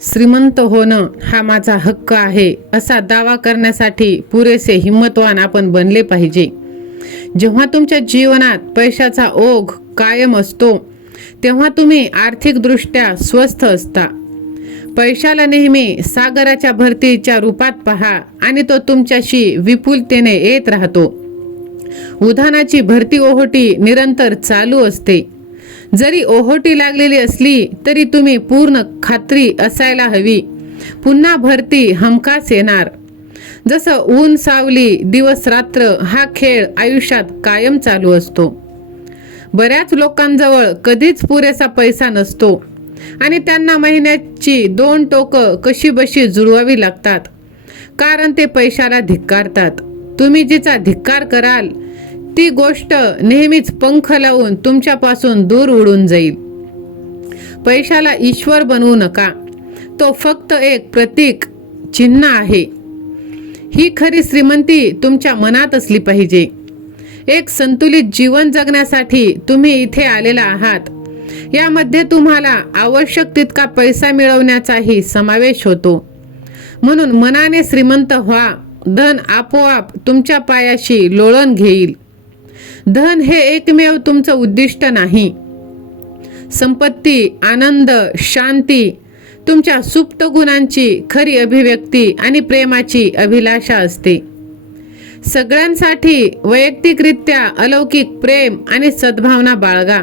श्रीमंत होणं हा माझा हक्क आहे असा दावा करण्यासाठी पुरेसे हिम्मतवान आपण बनले पाहिजे. जेव्हा तुमच्या जीवनात पैशाचा ओघ कायम असतो तेव्हा तुम्ही आर्थिकदृष्ट्या स्वस्थ असता. पैशाला नेहमी सागराच्या भरतीच्या रूपात पहा आणि तो तुमच्याशी विपुलतेने येत राहतो. उधाणाची भरती ओहोटी निरंतर चालू असते. जरी ओहोटी लागलेली असली तरी तुम्ही पूर्ण खात्री असायला हवी, पुन्हा भरती हमखास येणार. जसं ऊन सावली दिवस रात्र हा खेळ आयुष्यात कायम चालू असतो. बऱ्याच लोकांजवळ कधीच पुरेसा पैसा नसतो आणि त्यांना महिन्याची 2 टोकं कशी बशी जुळवावी लागतात, कारण ते पैशाला धिक्कारतात. तुम्ही जिचा धिक्कार कराल ती गोष्ट नेहमीच पंख लावून तुमच्यापासून दूर उडून जाईल. पैशाला ईश्वर बनवू नका, तो फक्त एक प्रतीक चिन्ह आहे. ही खरी श्रीमंती तुमच्या मनात असली पाहिजे. एक संतुलित जीवन जगण्यासाठी तुम्ही इथे आलेला आहात. यामध्ये तुम्हाला आवश्यक तितका पैसा मिळवण्याचाही समावेश होतो. म्हणून मनाने श्रीमंत व्हा. धन आपोआप तुमच्या पायाशी लोळण घेईल. धन हे एकमेव तुमचं उद्दिष्ट नाही. संपत्ती, आनंद, शांती तुमच्या सुप्त गुणांची खरी अभिव्यक्ती आणि प्रेमाची अभिलाषा असते. सगळ्यांसाठी वैयक्तिकरित्या अलौकिक प्रेम आणि सद्भावना बाळगा.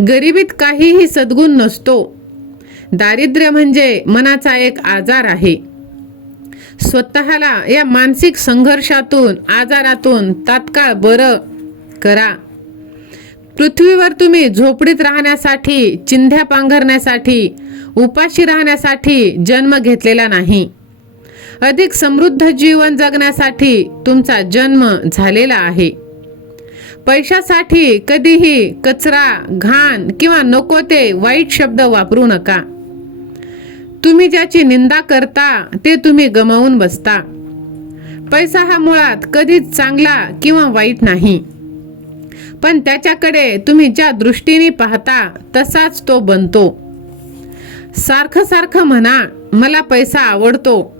गरिबीत काहीही सद्गुण नसतो. दारिद्र्य म्हणजे मनाचा एक आजार आहे. स्वतःला या मानसिक संघर्षातून, आजारातून तात्काळ बरं करा. पृथ्वीवर तुम्ही झोपडीत राहण्यासाठी, चिंध्या पांघरण्यासाठी, उपाशी राहण्यासाठी जन्म घेतलेला नाही. अधिक समृद्ध जीवन जगण्यासाठी तुमचा जन्म झालेला आहे. पैशासाठी कधीही कचरा, घाण किंवा नको ते वाईट शब्द वापरू नका. तुम्ही ज्याची निंदा करता ते तुम्ही गमावून बसता. पैसा हा मुळात कधीच चांगला किंवा वाईट नाही, पण त्याच्याकडे तुम्ही ज्या दृष्टीने पाहता तसाच तो बनतो. सारखं म्हणा, मला पैसा आवडतो,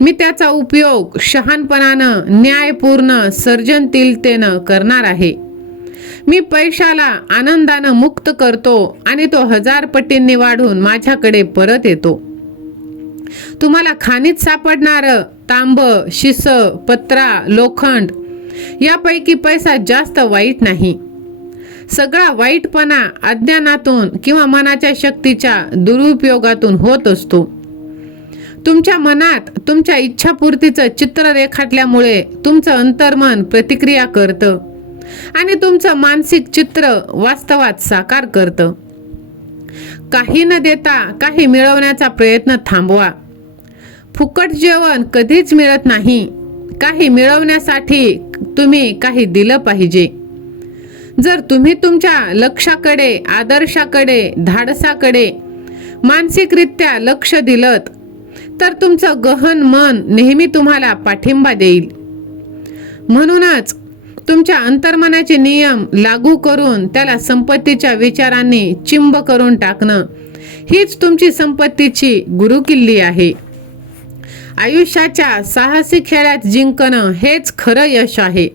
मी त्याचा उपयोग शहाणपणानं, न्यायपूर्ण, सर्जनशीलतेनं करणार आहे. मी पैशाला आनंदानं मुक्त करतो आणि तो 1000 पटींनी वाढून माझ्याकडे परत येतो. तुम्हाला खाणीत सापडणारं तांब, शिस, पत्रा, लोखंड यापैकी पैसा जास्त वाईट नाही. सगळा वाईटपणा अज्ञानातून किंवा मनाच्या शक्तीच्या दुरुपयोगातून होत असतो. तुमच्या मनात तुमच्या इच्छापूर्तीचं चित्र रेखाटल्यामुळे तुमचं अंतर्मन प्रतिक्रिया करतं आणि तुमचं मानसिक चित्र वास्तवात साकार करतं. काही न देता काही मिळवण्याचा प्रयत्न थांबवा. फुकट जेवण कधीच मिळत नाही. काही मिळवण्यासाठी तुम्ही काही दिलं पाहिजे. जर तुम्ही तुमच्या लक्ष्याकडे, आदर्शाकडे, धाडसाकडे मानसिकरित्या लक्ष दिलत तर तुमचं गहन मन नेहमी तुम्हाला पाठिंबा देईल. म्हणूनच तुमच्या अंतर्मनाचे नियम लागू करून त्याला संपत्तीच्या विचारांनी चिंब करून टाकणं हीच तुमची संपत्तीची गुरुकिल्ली आहे. आयुष्याच्या साहसी खेळात जिंकणं हेच खरं यश आहे.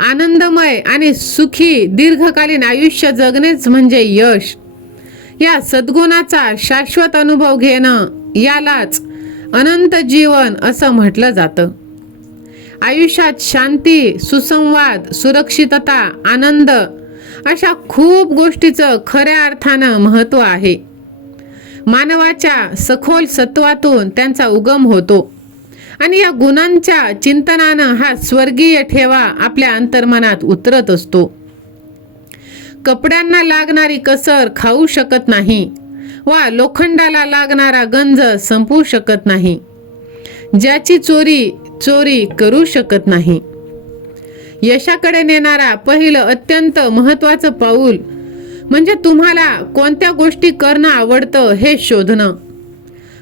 आनंदमय आणि सुखी दीर्घकालीन आयुष्य जगणेच म्हणजे यश. या सद्गुणाचा शाश्वत अनुभव घेणं यालाच अनंत जीवन असं म्हटलं जातं. आयुष्यात शांती, सुसंवाद, सुरक्षितता, आनंद अशा खूप गोष्टीचं खऱ्या अर्थानं महत्त्व आहे. मानवाच्या सखोल सत्वातून त्यांचा उगम होतो आणि या गुणांच्या चिंतनानं हा स्वर्गीय ठेवा आपल्या अंतर्मनात उतरत असतो. कपड्यांना लागणारी कसर खाऊ शकत नाही वा लोखंडाला लागणारा गंज संपवू शकत नाही. ज्याची चोरी करू शकत नाही. यशाकडे नेणारा पहिलं अत्यंत महत्त्वाचं पाऊल म्हणजे तुम्हाला कोणत्या गोष्टी करणं आवडतं हे शोधणं,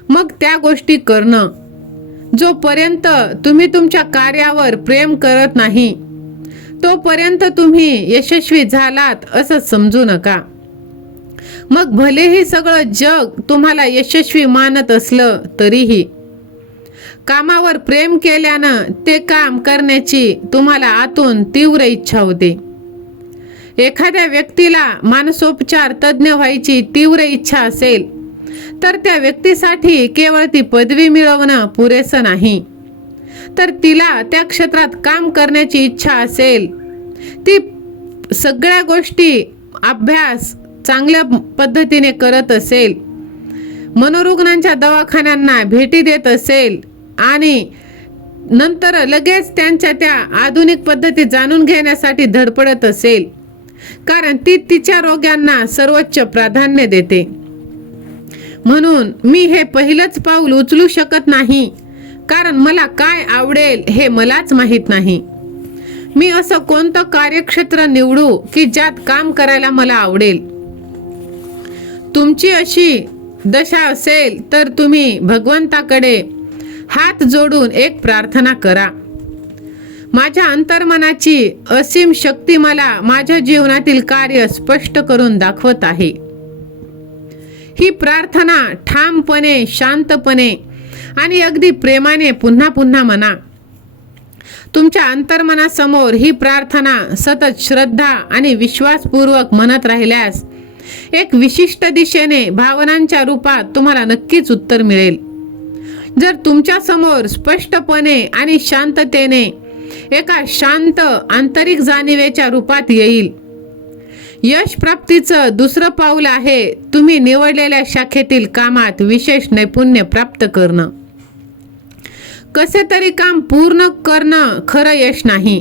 मग त्या गोष्टी करणं. जोपर्यंत तुम्ही तुमच्या कार्यावर प्रेम करत नाही तोपर्यंत तुम्ही यशस्वी झालात असं समजू नका. मग भलेही सगळं जग तुम्हाला यशस्वी मानत असलं तरीही कामावर प्रेम केल्यानं ते काम करण्याची तुम्हाला आतून तीव्र इच्छा होते. एखाद्या व्यक्तीला मानसोपचार तज्ज्ञ व्हायची तीव्र इच्छा असेल तर त्या व्यक्तीसाठी केवळ ती पदवी मिळवणं पुरेसं नाही, तर तिला त्या क्षेत्रात काम करण्याची इच्छा असेल, ती सगळ्या गोष्टी अभ्यास चांगल्या पद्धतीने करत असेल, मनोरुग्णांच्या दवाखान्यांना भेटी देत असेल आणि नंतर लगेच त्यांच्या त्या आधुनिक पद्धती जाणून घेण्यासाठी धडपडत असेल, कारण ती तिच्या रोग्यांना सर्वोच्च प्राधान्य देते. म्हणून मी हे पहिलंच पाऊल उचलू शकत नाही, कारण मला काय आवडेल हे मलाच माहीत नाही. मी असं कोणतं कार्यक्षेत्र निवडू की ज्यात काम करायला मला आवडेल. तुमची अशी दशा असेल तर तुम्ही भगवंताकडे हात जोडून एक प्रार्थना करा. माझ्या अंतर्मनाची असीम शक्ती मला माझ्या जीवनातील कार्य स्पष्ट करून दाखवत आहे. ही प्रार्थना ठामपणे, शांतपणे आणि अगदी प्रेमाने पुन्हा पुन्हा म्हणा. तुमच्या अंतर्मनासमोर ही प्रार्थना सतत श्रद्धा आणि विश्वासपूर्वक म्हणत राहिल्यास एक विशिष्ट दिशेने भावनांच्या रूपात तुम्हाला नक्कीच उत्तर मिळेल. जर तुमच्या समोर स्पष्टपणे आणि शांततेने एका शांत आंतरिक जाणीवेच्या रूपात येईल. यश प्राप्तीचं दुसरं पाऊल आहे तुम्ही निवडलेल्या शाखेतील कामात विशेष नैपुण्य प्राप्त करणं. कसे तरी काम पूर्ण करणं खरं यश नाही.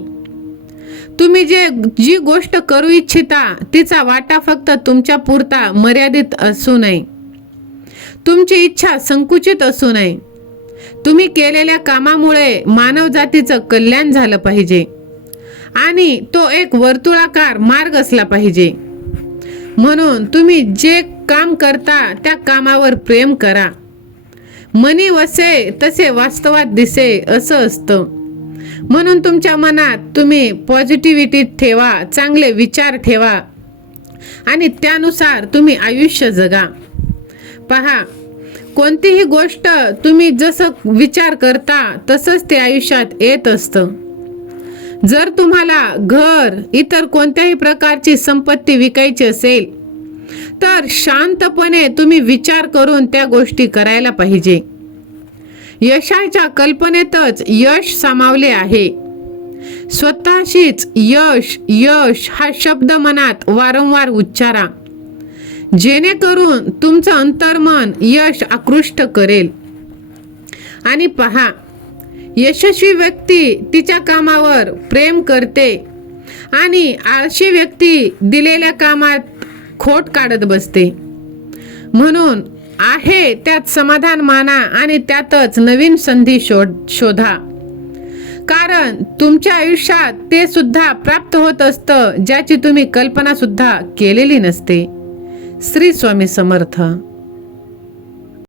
तुम्ही जी गोष्ट करू इच्छिता तिचा वाटा फक्त तुमच्या पुरता मर्यादित असू नये. तुमची इच्छा संकुचित असू नये. तुम्ही केलेल्या कामामुळे मानवजातीचं कल्याण झालं पाहिजे आणि तो एक वर्तुळाकार मार्ग असला पाहिजे. म्हणून तुम्ही जे काम करता त्या कामावर प्रेम करा. मनी वसे तसे वास्तवात दिसे असं असतं. म्हणून तुमच्या मनात तुम्ही पॉझिटिव्हिटी ठेवा, चांगले विचार ठेवा आणि त्यानुसार तुम्ही आयुष्य जगा. पहा, कोणतीही गोष्ट तुम्ही जसं विचार करता तसंच ते आयुष्यात येत असतं. जर तुम्हाला घर, इतर कोणत्याही प्रकारची संपत्ती विकायची असेल तर शांतपणे तुम्ही विचार करून त्या गोष्टी करायला पाहिजे. यशाच्या कल्पनेतच यश सामावले आहे. स्वतःशीच यश यश हा शब्द मनात वारंवार उच्चारा, जेणेकरून तुमचं अंतर्मन यश आकृष्ट करेल. आणि पहा, यशस्वी व्यक्ती तिच्या कामावर प्रेम करते आणि आळशी व्यक्ती दिलेल्या कामात खोट काढत बसते. म्हणून आहे त्यात समाधान माना आणि त्यातच नवीन संधी शोधा, कारण तुमच्या आयुष्यात ते सुद्धा प्राप्त होत असतं ज्याची तुम्ही कल्पना सुद्धा केलेली नसते. श्री स्वामी समर्थ.